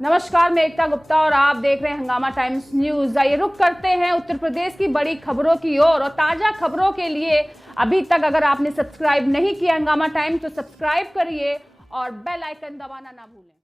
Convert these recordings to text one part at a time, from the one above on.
नमस्कार, मैं एकता गुप्ता और आप देख रहे हैं हंगामा टाइम्स न्यूज। आइए रुक करते हैं उत्तर प्रदेश की बड़ी खबरों की ओर और ताजा खबरों के लिए अभी तक अगर आपने सब्सक्राइब नहीं किया हंगामा टाइम्स तो सब्सक्राइब करिए और बेल आइकन दबाना ना भूलें।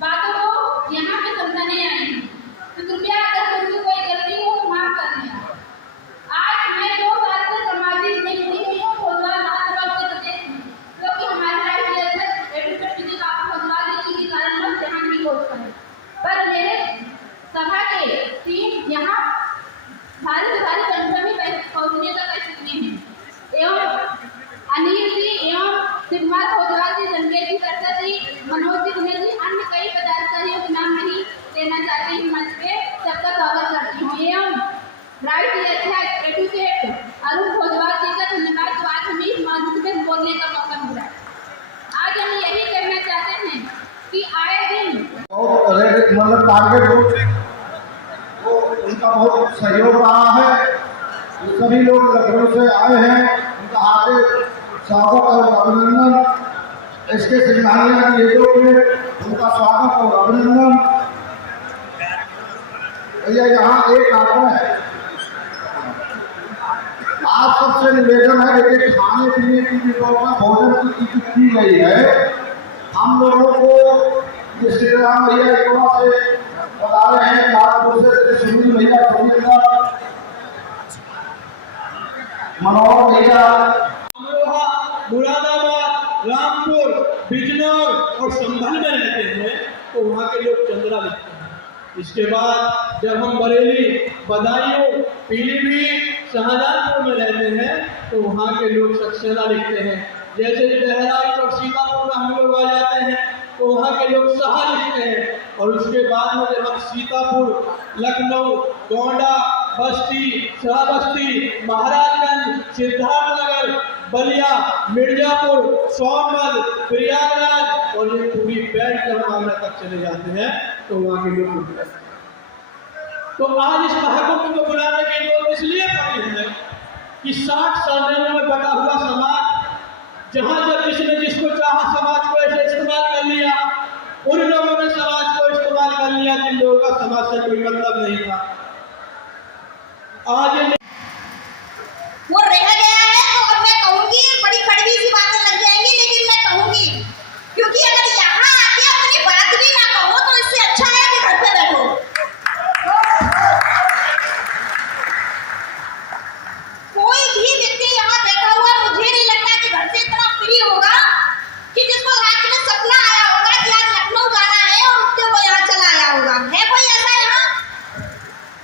बातों को यहाँ पे समझाने आई हूँ, तो कृपया अगर मुझसे कोई गलती हो तो माफ कर देना। आज मैं 2 साल से सामाजिक में जुड़ी हुई हूँ भोजवाल महासभा उत्तर प्रदेश में, क्योंकि हमारे राष्ट्रीय अध्यक्ष एडवोकेट श्री काफी भोजवाल जी के कारणवश यहाँ नहीं पहुँच पाए, पर मेरे सभा के टीम यहाँ भारी से भारी संख्या में पहुँचने का कष्ट किए हैं एवं अनिल जी एवं सिद्धनाथ भोजवाल जी, संकेत जी, करता जी, मनोज जी, जी, अन्य कई पदाधिकारियों के नाम नहीं लेना चाहती हूँ। मंच पे सबका स्वागत करती हूँ एवं राष्ट्रीय अध्यक्ष एडवोकेट अरुण भोजवाल जी का धन्यवाद जो आज हमें इस मंच में बोलने का मौका मिला। आज हम यही कहना चाहते हैं कि आए दिन मतलब टारगेट ग्रुप वो उनका बहुत सहयोग रहा है। सभी लोग लखनऊ से आए हैं, उनका हार्दिक स्वागत और अभिनंदन। इसके सिंघानिया के उनका स्वागत और अभिनंदन। भैया यहाँ एक आग्रह है, आप सबसे निवेदन है कि खाने पीने की व्यवस्था भोजन की गई है। हम लोगों को श्री राम भैया एक बार से बता रहे हैं, नागपुर से सुनील भैया, मनोहर भैया, मुरादाबाद, रामपुर, बिजनौर और संभल में रहते हैं तो वहाँ के लोग चंद्रा लिखते हैं। इसके बाद जब हम बरेली, बदायूं, पीलीभीत, शाहजहांपुर में रहते हैं तो वहाँ के लोग सक्सेना लिखते हैं। जैसे बहराइच और सीतापुर में हम लोग आ जाते हैं तो वहाँ के लोग सहा लिखते हैं। और उसके बाद में जब हम सीतापुर, लखनऊ, गोंडा, बस्ती, श्रावस्ती, महाराजगंज, सिद्धार्थनगर, बलिया, मिर्जापुर, सोनभद्र, प्रयागराज और ये पूरी बेल्ट जब आगरा तक चले जाते हैं तो वहाँ के लोग तो आज इस महाकुंभ को बुलाने की जरूरत इसलिए पड़ी है कि 60 सरनेमों में बटा हुआ समाज, जहाँ जब जिसने जिसको चाहा समाज को ऐसे इस्तेमाल कर लिया, उन लोगों ने समाज को इस्तेमाल कर लिया जिन लोगों का समाज से कोई मतलब नहीं था। आज वो रह गया है तो अब मैं कहूंगी, बड़ी कड़वी सी बातें लग जाएंगी लेकिन मैं कहूंगी, क्योंकि अगर यहाँ आके अपनी बात भी ना कहो तो इससे अच्छा है कि घर पे बैठो। कोई भी व्यक्ति यहाँ बैठा हुआ मुझे नहीं लगता कि घर से इतना फ्री होगा कि जिसको रात में सपना आया होगा कि आज लखनऊ जाना है और उसके वो यहाँ चला आया होगा। है कोई ऐसा यहाँ?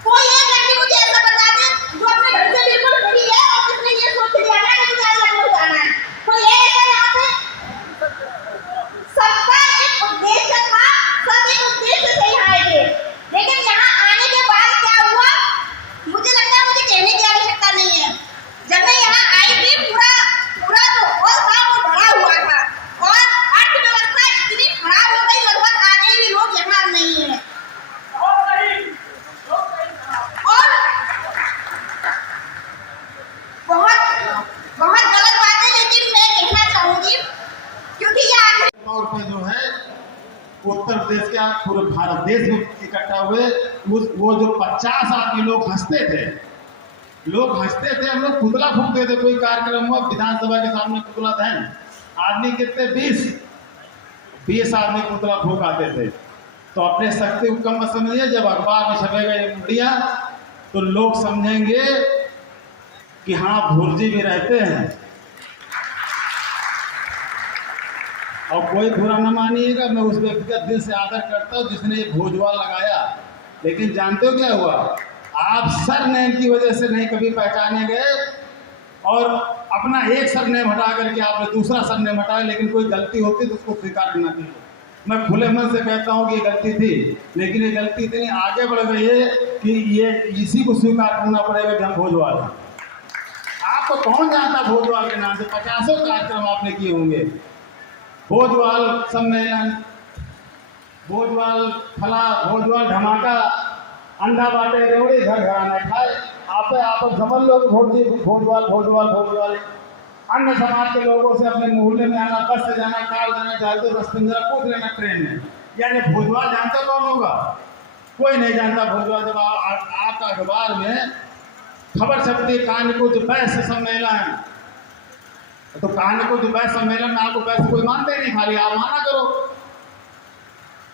कोई एक व्यक्ति मुझे ऐसा बता दे जो अपने घर से बिल्कुल फ्री है और जिसने ये सोच लिया है कि मुझे लखनऊ जाना है। कोई है ऐसा यहाँ पे? सबका एक उद्देश्य था, सब एक उद्देश्य से यहाँ आए थे, लेकिन यहाँ आने के बाद क्या हुआ मुझे लगता है मुझे कहने की आवश्यकता नहीं है। जब मैं यहाँ आई थी पूरा जो हॉल था वो भरा हुआ था और अर्थव्यवस्था इतनी खराब हो गई, लगभग आधे भी लोग यहाँ नहीं है। और बहुत गलत बात है, लेकिन मैं कहना चाहूंगी क्योंकि ये आखिरी तौर पे जो है उत्तर प्रदेश के पूरे भारत देश में इकट्ठा हुए, वो जो 50 आदमी लोग हंसते थे, हम लोग पुतला फूकते थे। कोई कार्यक्रम हुआ विधानसभा के सामने पुतला दहन, आदमी कितने 20 आदमी पुतला फूक आते थे। तो अपने शक्ति को कम मत समझिए, जब अखबार में छपेगा ये मीडिया तो लोग समझेंगे कि हाँ भुर्जी भी रहते हैं। और कोई बुरा न मानिएगा, मैं उस व्यक्ति का दिल से आदर करता हूँ जिसने ये भोजवाल लगाया, लेकिन जानते हो क्या हुआ? आप सरनेम की वजह से नहीं कभी पहचाने गए और अपना एक सरनेम हटा करके आपने दूसरा सरनेम हटाया, लेकिन कोई गलती होती तो उसको स्वीकार करना चाहिए। मैं खुले मन से कहता हूँ कि ये गलती थी, लेकिन ये गलती इतनी आगे बढ़ गई है कि ये इसी को स्वीकार करना पड़ेगा कि हम भोजवाल हैं। आप आपको कौन जानता भोजवाल के नाम से? 50 कार्यक्रम आपने किए होंगे, भोजवाल सम्मेलन, भोजवाल फला, भोजवाल धमाका, अंडा बांटे रेवड़ी घर घराना खाए। आप समझ लो कि भोजवाल भोजवाल भोजवाल। अन्य समाज के लोगों से अपने मोहल्ले में आना, बस से जाना, कार जाना चाहते हो, रास्ते में जरा पूछ लेना ट्रेन में, यानी भोजवाल जानता कौन होगा? कोई नहीं जानता भोजवाल। जब आपका अखबार में खबर छपती कानकुज वैश्य सम्मेलन, तो कानकुज वैश्य सम्मेलन में आपको वैश्य कोई मानते ही नहीं, खाली आप माना करो।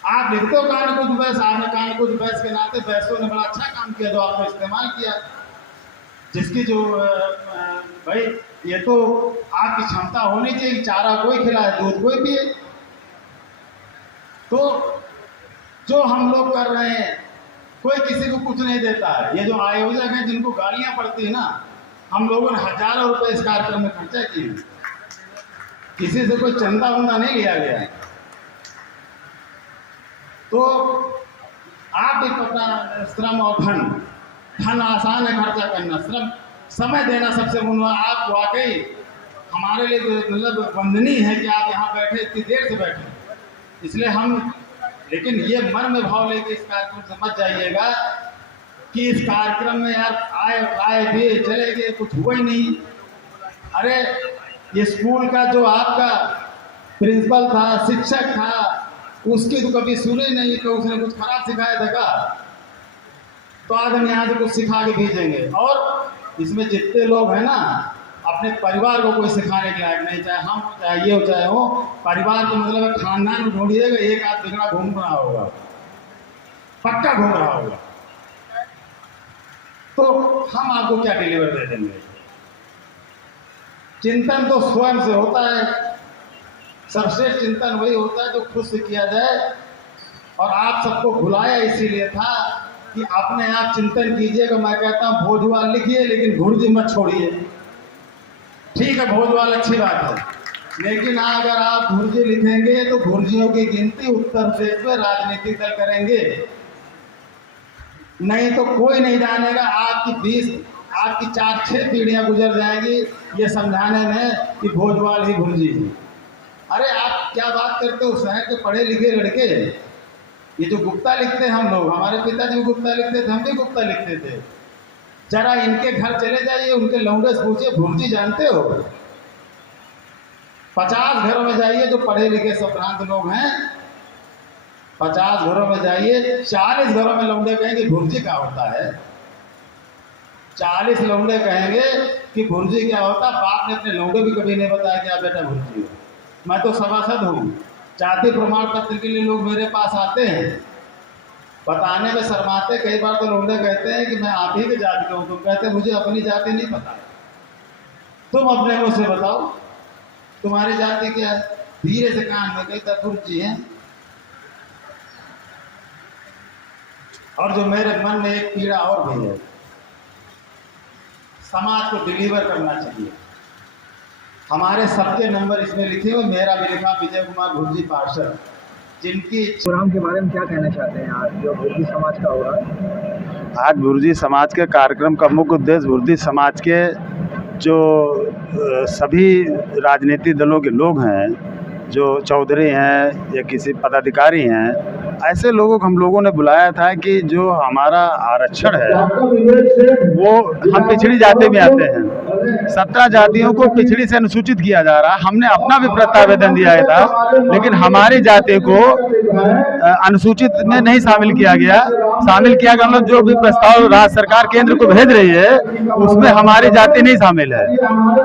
आप लिखते हो कानकुज वैश्य, आपने कानकुज वैश्य के नाते वैश्यों ने बड़ा अच्छा काम किया जो आपने इस्तेमाल किया, जिसकी जो भाई ये तो आपकी क्षमता होनी चाहिए। चारा कोई खिलाए, दूध कोई पिए। तो जो हम लोग कर रहे हैं, कोई किसी को कुछ नहीं देता है। ये जो आयोजक हैं जिनको गालियां पड़ती है ना, हम लोगों ने हजारों रुपए इस कार्यक्रम में खर्चा किए, किसी से कोई चंदा वंदा नहीं लिया गया है। तो आप भी अपना श्रम और धन आसान है खर्चा करना, श्रम समय देना सबसे मुनवा। आप वाकई हमारे लिए मतलब वंदनीय है कि आप यहाँ बैठे, इतनी देर से बैठे। इसलिए हम, लेकिन ये मन में भाव लेके इस कार्यक्रम से मत जाइएगा कि इस कार्यक्रम में यार आए भी चले गए, कुछ हुआ ही नहीं। अरे ये स्कूल का जो आपका प्रिंसिपल था, शिक्षक था, उसकी तो कभी सुने नहीं कि उसने कुछ खराब सिखाया था का? तो आज हम यहाँ से कुछ सिखा के भेजेंगे। और इसमें जितने लोग हैं ना, अपने परिवार को कोई सिखाने के लायक नहीं, चाहे हम हो, चाहे ये हो, चाहे हो। परिवार का मतलब है खानदान में ढूंढिएगा, एक आध बिगड़ा घूम रहा होगा, पक्का घूम रहा होगा। तो हम आपको क्या डिलीवर दे देंगे? चिंतन तो स्वयं से होता है। सर्वश्रेष्ठ चिंतन वही होता है जो खुद से किया जाए। और आप सबको बुलाया इसीलिए था कि अपने आप चिंतन कीजिएगा। मैं कहता हूँ भोजवाल लिखिए, लेकिन भुर्जी मत छोड़िए। ठीक है, भोजवाल अच्छी बात है, लेकिन अगर आप भुर्जी लिखेंगे तो भुर्जियों की गिनती उत्तर प्रदेश में राजनीतिक दल करेंगे, नहीं तो कोई नहीं जानेगा। आपकी 4-6 पीढ़ियां गुजर जाएंगी ये समझाने में कि भोजवाल ही भुर्जी है। अरे आप क्या बात करते हो? शहर के पढ़े लिखे लड़के, ये जो गुप्ता लिखते हैं हम लोग, हमारे पिताजी भी गुप्ता लिखते थे, हम भी गुप्ता लिखते थे। जरा इनके घर चले जाइए, उनके लौंडे से पूछिए भुर्जी जानते हो? 50 घरों में जाइए जो पढ़े लिखे संभ्रांत लोग हैं, 50 घरों में जाइए, 40 घरों में लौंडे कहेंगे भुर्जी क्या होता है। 40 लौंडे कहेंगे कि भुर्जी क्या होता। बाप ने अपने लौंडे भी कभी नहीं बताया कि आप बेटा भुर्जी हो। मैं तो सभासद हूँ, जाति प्रमाण पत्र के लिए लोग मेरे पास आते हैं, बताने में शर्माते। कई बार तो लौंडे कहते हैं कि मैं आप ही के जाति का हूँ। तुम कहते मुझे अपनी जाति नहीं पता, तुम अपने मुँह से बताओ तुम्हारी जाति क्या है। धीरे से कान में कहता भुर्जी है। और जो मेरे मन में एक पीड़ा और भी है, समाज को डिलीवर करना चाहिए। हमारे सबके नंबर इसमें लिखे हुए, मेरा भी लिखा विजय कुमार भुर्जी पार्षद, जिनकी प्रोग्राम के बारे में क्या कहना चाहते हैं आज जो भुर्जी समाज का हो रहा है? आज भुर्जी समाज के कार्यक्रम का मुख्य उद्देश्य भुर्जी समाज के जो सभी राजनीतिक दलों के लोग हैं, जो चौधरी हैं या किसी पदाधिकारी हैं, ऐसे लोगों को हम लोगों ने बुलाया था कि जो हमारा आरक्षण है वो हम पिछड़ी जाति में आते हैं। 17 जातियों को पिछड़ी से अनुसूचित किया जा रहा है। हमने अपना भी प्रत्यावेदन दिया था, लेकिन हमारी जाति को अनुसूचित में नहीं शामिल किया गया। शामिल किया गया मतलब जो भी प्रस्ताव राज्य सरकार केंद्र को भेज रही है उसमें हमारी जाति नहीं शामिल है।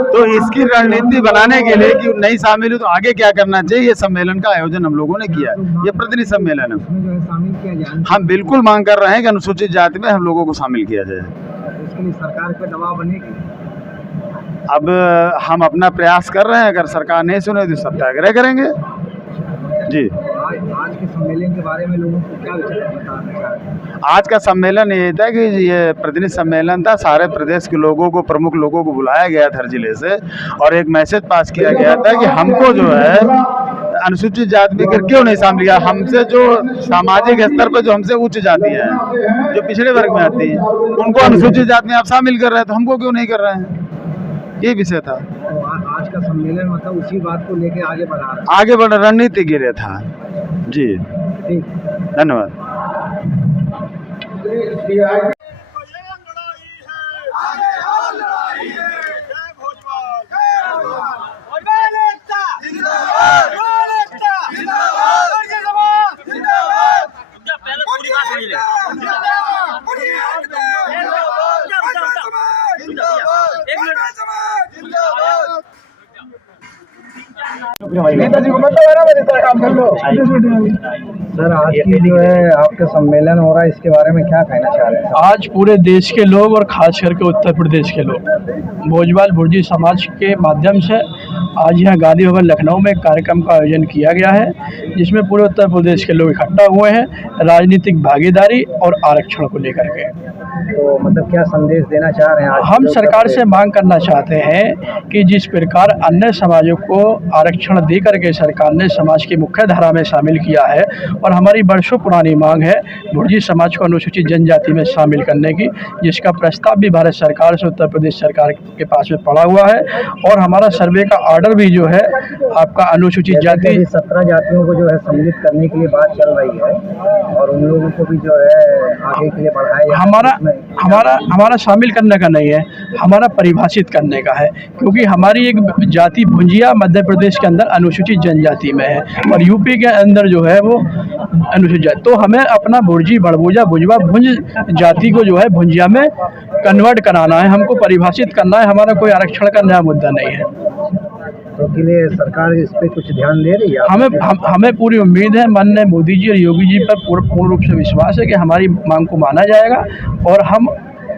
तो इसकी रणनीति बनाने के लिए कि नहीं शामिल हो तो आगे क्या करना चाहिए, ये सम्मेलन का आयोजन हम लोगों ने किया। ये प्रतिनिधि सम्मेलन है। शामिल किया जाए, हम बिल्कुल मांग कर रहे हैं कि अनुसूचित जाति में हम लोगों को शामिल किया जाए। इसके लिए सरकार पे दबाव बनेगी। अब हम अपना प्रयास कर रहे हैं, अगर सरकार नहीं सुने तो सत्याग्रह करेंगे जी। आज के सम्मेलन के बारे में लोगों को क्या विचार बताना चाहते हैं? आज का सम्मेलन ये था कि ये प्रतिनिधि सम्मेलन था, सारे प्रदेश के लोगों को, प्रमुख लोगों को बुलाया गया था हर जिले से, और एक मैसेज पास किया गया था कि हमको जो है अनुसूचित जाति में क्यों नहीं शामिल किया। हमसे जो सामाजिक स्तर पर जो हमसे उच्च जाति है, जो पिछड़े वर्ग में आती है, उनको अनुसूचित जाति में आप शामिल कर रहे हैं, तो हमको क्यों नहीं कर रहे हैं। ये विषय था। तो आज का सम्मेलन मतलब उसी बात को लेके आगे बढ़ा रहा आगे बढ़ रणनीति के लिए था जी। है। ठीक। धन्यवाद। सर, आज की जो है आपका सम्मेलन हो रहा है, इसके बारे में क्या कहना चाह रहे हैं? आज पूरे देश के लोग और ख़ास करके उत्तर प्रदेश के लोग भोजवाल भुर्जी समाज के माध्यम से आज यहाँ गांधी भवन लखनऊ में एक कार्यक्रम का आयोजन किया गया है, जिसमें पूरे उत्तर प्रदेश के लोग इकट्ठा हुए हैं राजनीतिक भागीदारी और आरक्षण को लेकर के। तो मतलब क्या संदेश देना चाह रहे हैं आज? हम सरकार से मांग करना चाहते हैं कि जिस प्रकार अन्य समाजों को आरक्षण दे करके सरकार ने समाज की मुख्य धारा में शामिल किया है, और हमारी वर्षों पुरानी मांग है भुर्जी समाज को अनुसूचित जनजाति में शामिल करने की, जिसका प्रस्ताव भी भारत सरकार से उत्तर प्रदेश सरकार के पास में पड़ा हुआ है। और हमारा सर्वे का आर्डर भी जो है आपका अनुसूचित जाति 17 जातियों को जो है सम्मिलित करने के लिए बात चल रही है, और उन लोगों को भी जो है आगे के लिए बढ़ाया। हमारा शामिल करने का नहीं है, हमारा परिभाषित करने का है, क्योंकि हमारी एक जाति भुंजिया मध्य प्रदेश के अंदर अनुसूचित जनजाति में है और यूपी के अंदर जो है वो अनुसूचित जाति। तो हमें अपना भुर्जी बड़बूजा भुजवा भुंज जाति को जो है भुंजिया में कन्वर्ट कराना है, हमको परिभाषित करना है। हमारा कोई आरक्षण का नया मुद्दा नहीं है। तो के लिए सरकार इस पे कुछ ध्यान दे रही है? हमें पूरी उम्मीद है, माननीय मोदी जी और योगी जी पर पूर्ण रूप से विश्वास है कि हमारी मांग को माना जाएगा, और हम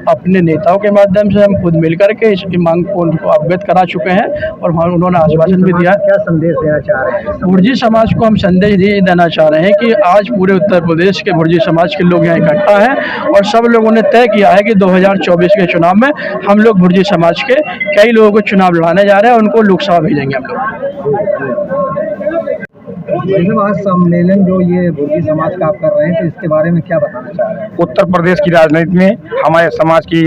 अपने नेताओं के माध्यम से हम खुद मिलकर के इस मांग को उनको अवगत करा चुके हैं, और उन्होंने आश्वासन भी दिया। क्या संदेश देना चाह रहे हैं? भुर्जी समाज को हम संदेश ये देना चाह रहे हैं कि आज पूरे उत्तर प्रदेश के भुर्जी समाज के लोग यहाँ इकट्ठा हैं, और सब लोगों ने तय किया है कि 2024 के चुनाव में हम लोग भुर्जी समाज के कई लोगों को चुनाव लड़ाने जा रहे हैं, उनको लोकसभा भेजेंगे हम लोग। आज सम्मेलन जो ये भुर्जी समाज का आप कर रहे हैं, तो इसके बारे में क्या बताना चाह रहे हैं? उत्तर प्रदेश की राजनीति में हमारे समाज की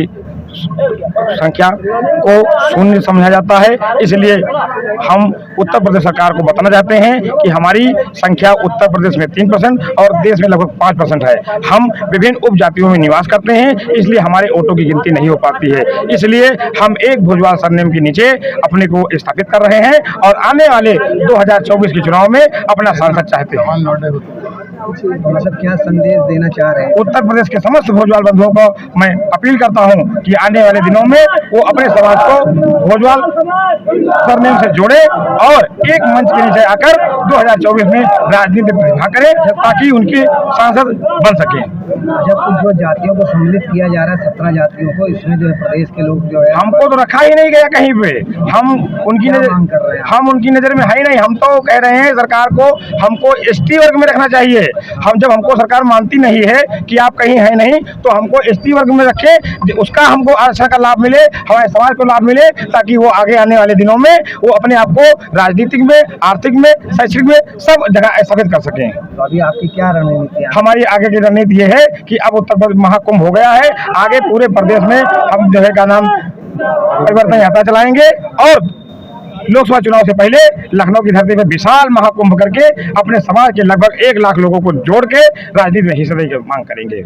संख्या को शून्य समझा जाता है, इसलिए हम उत्तर प्रदेश सरकार को बताना चाहते हैं कि हमारी संख्या उत्तर प्रदेश में 3% और देश में लगभग 5% है। हम विभिन्न उपजातियों में निवास करते हैं, इसलिए हमारे वोटों की गिनती नहीं हो पाती है। इसलिए हम एक भोजवाल सरनेम के नीचे अपने को स्थापित कर रहे हैं, और आने वाले 2024 के चुनाव में अपना सांसद चाहते हैं। मतलब क्या संदेश देना चाह रहे हैं? उत्तर प्रदेश के समस्त भोजवाल बंधुओं को मैं अपील करता हूं कि आने वाले दिनों में वो अपने समाज को भोजवाल सरनेम से जोड़े और एक मंच के नीचे आकर 2024 में राजनीति में भाग करें, ताकि उनके सांसद बन सके। जब कुछ जो जातियों को सम्मिलित किया जा रहा है, 17 जातियों को, इसमें जो है प्रदेश के लोग जो है, हमको तो रखा ही नहीं गया कहीं पे। हम उनकी नजर में है ही नहीं। हम तो कह रहे हैं सरकार को, हमको ST वर्ग में रखना चाहिए। हम जब हमको सरकार मानती नहीं है कि आप कहीं है नहीं, तो हमको ST वर्ग में रखे, उसका हमको आरक्षण का लाभ मिले, हमारे समाज को लाभ मिले, ताकि वो आगे आने वाले दिनों में वो अपने आप को राजनीतिक में, आर्थिक में, शैक्षिक में सब जगह स्थापित कर सकें। तो अभी आपकी क्या रणनीति है? हमारी आगे की रणनीति ये है कि अब उत्तर प्रदेश महाकुंभ हो गया है, आगे पूरे प्रदेश में हम जो है का नाम परिवर्तन यात्रा चलाएंगे, और लोकसभा चुनाव से पहले लखनऊ की धरती में विशाल महाकुंभ करके अपने समाज के लगभग 1 लाख लोगों को जोड़ के राजनीति में हिस्सा लेने की मांग करेंगे।